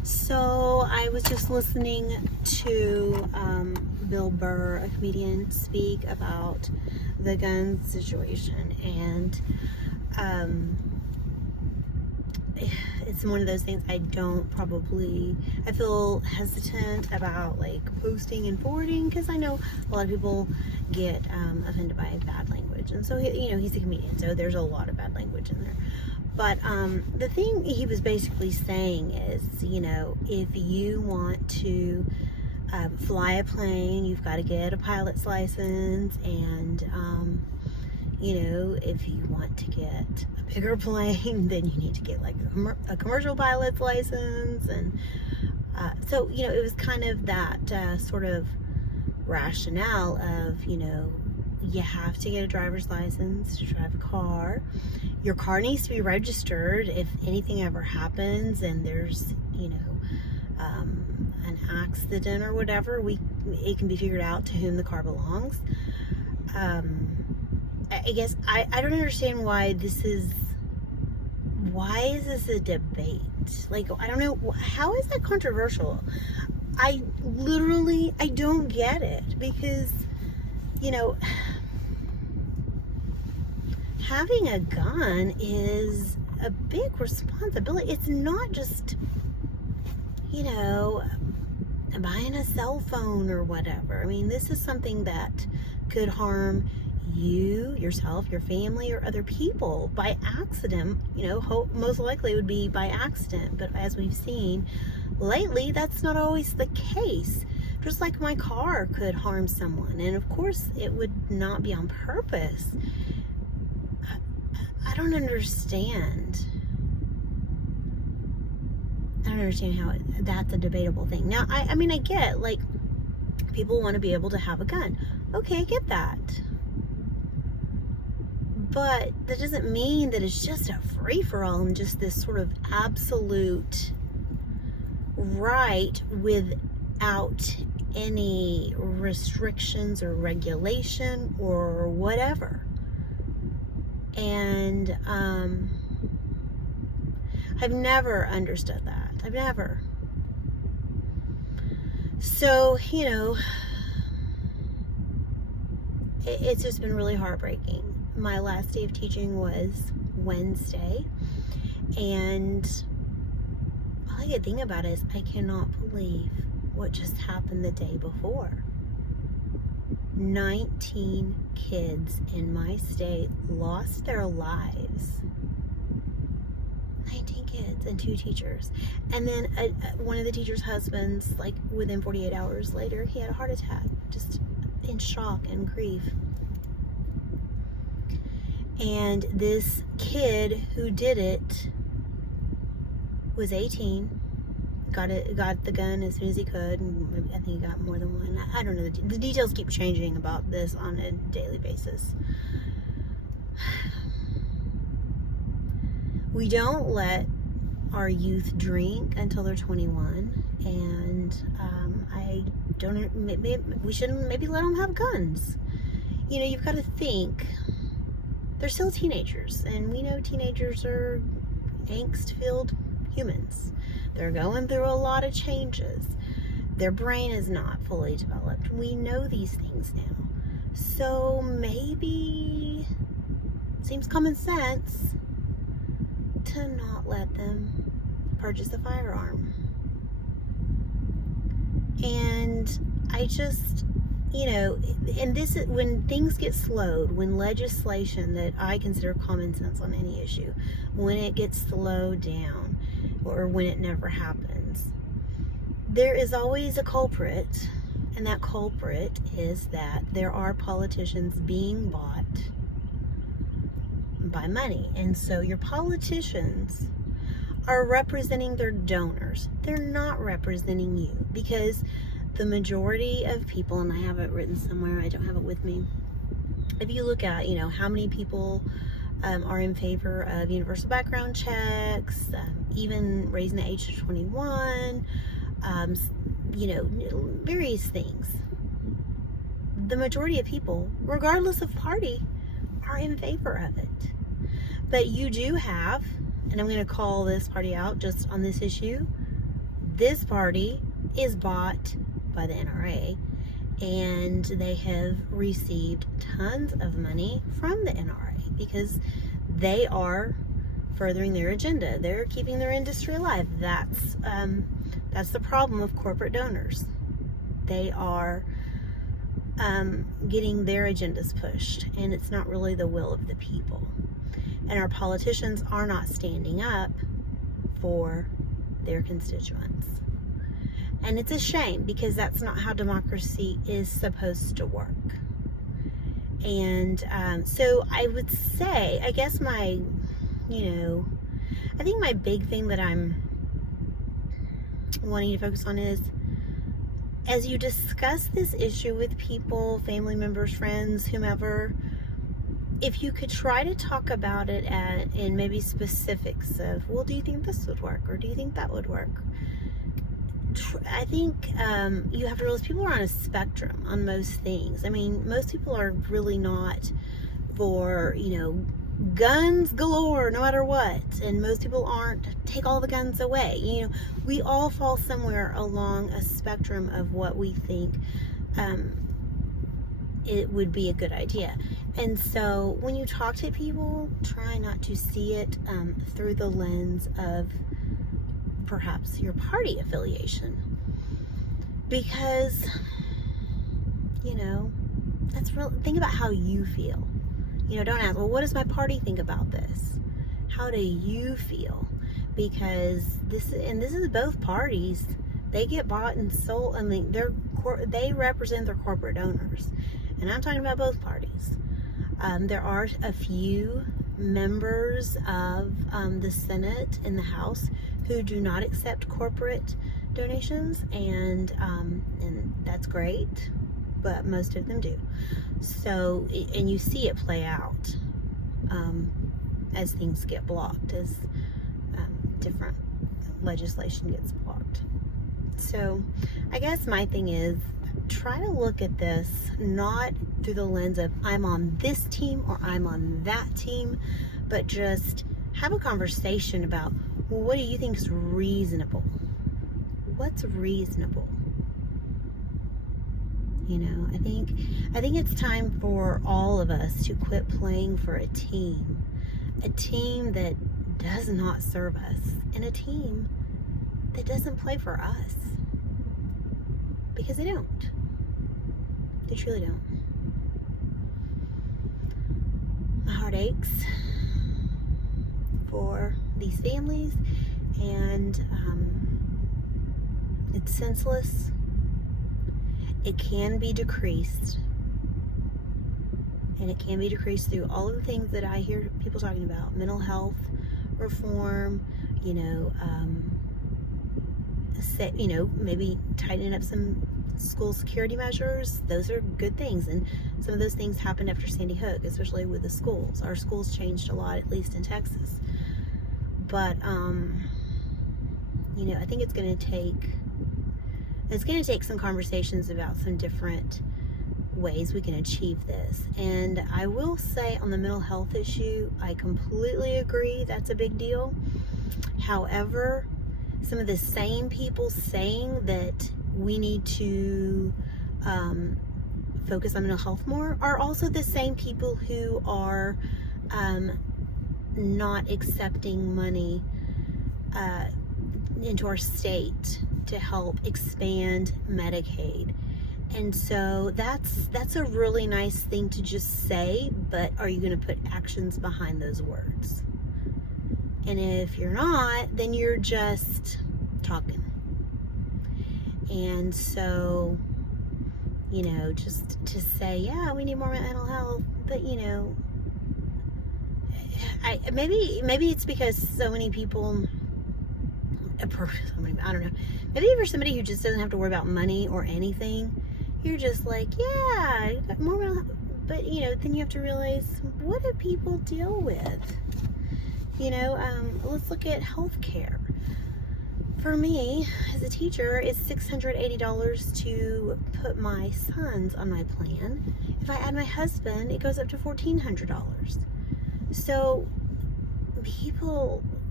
So I was just listening to Bill Burr, a comedian, speak about the gun situation, and it's one of those things I feel hesitant about, like, posting and forwarding, because I know a lot of people get offended by bad language, and so he's a comedian, so there's a lot of bad language in there. But the thing he was basically saying is, if you want to fly a plane, you've got to get a pilot's license, and if you want to get a bigger plane, then you need to get like a commercial pilot's license. And so it was kind of that sort of rationale of, you have to get a driver's license to drive a car. Your car needs to be registered if anything ever happens and there's, an accident or whatever. It can be figured out to whom the car belongs. I guess I don't understand why is this a debate? Like, I don't know, how is that controversial? I don't get it, because, having a gun is a big responsibility. It's not just, buying a cell phone or whatever. I mean, this is something that could harm you, yourself, your family, or other people by accident. Most likely it would be by accident, but as we've seen lately, that's not always the case. Just like my car could harm someone, and of course it would not be on purpose. I don't understand how that's a debatable thing. Now, I mean, I get, like, people want to be able to have a gun. Okay, I get that. But that doesn't mean that it's just a free-for-all and just this sort of absolute right without any restrictions or regulation or whatever. And I've never understood that. I've never. So, it's just been really heartbreaking. My last day of teaching was Wednesday, and all I could think about is I cannot believe what just happened the day before. 19 kids in my state lost their lives. 19 kids and 2 teachers. And then one of the teachers' husbands, like, within 48 hours later, he had a heart attack, just in shock and grief. And this kid who did it was 18. Got the gun as soon as he could, and I think he got more than one. I don't know. The details keep changing about this on a daily basis. We don't let our youth drink until they're 21, and we shouldn't maybe let them have guns. You've got to think, they're still teenagers, and we know teenagers are angst-filled humans. They're going through a lot of changes. Their brain is not fully developed. We know these things now. So maybe it seems common sense to not let them purchase a firearm. And I just, and this is when things get slowed, when legislation that I consider common sense on any issue, when it gets slowed down, or when it never happens, there is always a culprit, and that culprit is that there are politicians being bought by money. And so your politicians are representing their donors. They're not representing you, because the majority of people, and I have it written somewhere, I don't have it with me, if you look at, how many people are in favor of universal background checks, even raising the age to 21, various things. The majority of people, regardless of party, are in favor of it. But you do have, and I'm going to call this party out just on this issue, This party is bought by the NRA, and they have received tons of money from the NRA because they are furthering their agenda. They're keeping their industry alive. That's the problem of corporate donors. They are getting their agendas pushed, and it's not really the will of the people. And our politicians are not standing up for their constituents. And it's a shame, because that's not how democracy is supposed to work. And so I would say, I guess I think my big thing that I'm wanting to focus on is, as you discuss this issue with people, family members, friends, whomever, if you could try to talk about it in maybe specifics of, well, do you think this would work, or do you think that would work? I think you have to realize people are on a spectrum on most things. I mean, most people are really not for, guns galore no matter what, and most people aren't take all the guns away. We all fall somewhere along a spectrum of what we think it would be a good idea. And so when you talk to people, try not to see it through the lens of perhaps your party affiliation, because that's real. Think about how you feel. Don't ask, well, what does my party think about this? How do you feel? Because this is both parties. They get bought and sold. I mean, they represent their corporate donors, and I'm talking about both parties. There are a few members of the Senate and the House who do not accept corporate donations, and that's great, but most of them do. So, and you see it play out as things get blocked, as different legislation gets blocked. So I guess my thing is, try to look at this not through the lens of I'm on this team or I'm on that team, but just have a conversation about, well, what do you think is reasonable? What's reasonable? I think it's time for all of us to quit playing for a team that does not serve us, and a team that doesn't play for us, because they don't. They truly don't. My heart aches for these families, and it's senseless. It can be decreased, and it can be decreased through all of the things that I hear people talking about: mental health reform, maybe tightening up some school security measures. Those are good things, and some of those things happened after Sandy Hook, especially with the schools. Our schools changed a lot, at least in Texas. But I think it's going to take some conversations about some different ways we can achieve this. And I will say, on the mental health issue, I completely agree that's a big deal. However, some of the same people saying that we need to focus on mental health more are also the same people who are not accepting money into our state to help expand Medicaid. And so that's a really nice thing to just say, but are you going to put actions behind those words? And if you're not, then you're just talking. And so, just to say, yeah, we need more mental health, but maybe it's because so many people, I don't know, maybe for somebody who just doesn't have to worry about money or anything, you're just like, yeah, more mental health. But then you have to realize, what do people deal with? Let's look at healthcare. For me, as a teacher, it's $680 to put my sons on my plan. If I add my husband, it goes up to $1,400. So people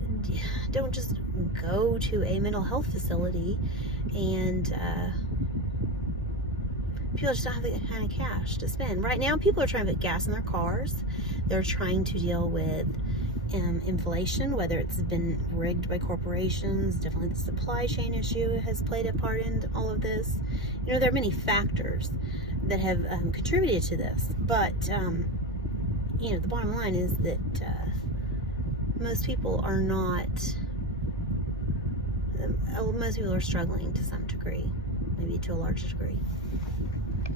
don't just go to a mental health facility, and people just don't have the kind of cash to spend. Right now, people are trying to put gas in their cars. They're trying to deal with inflation, whether it's been rigged by corporations. Definitely the supply chain issue has played a part in all of this. You know, there are many factors that have contributed to this, but you know, the bottom line is that most people are not, most people are struggling to some degree, maybe to a larger degree.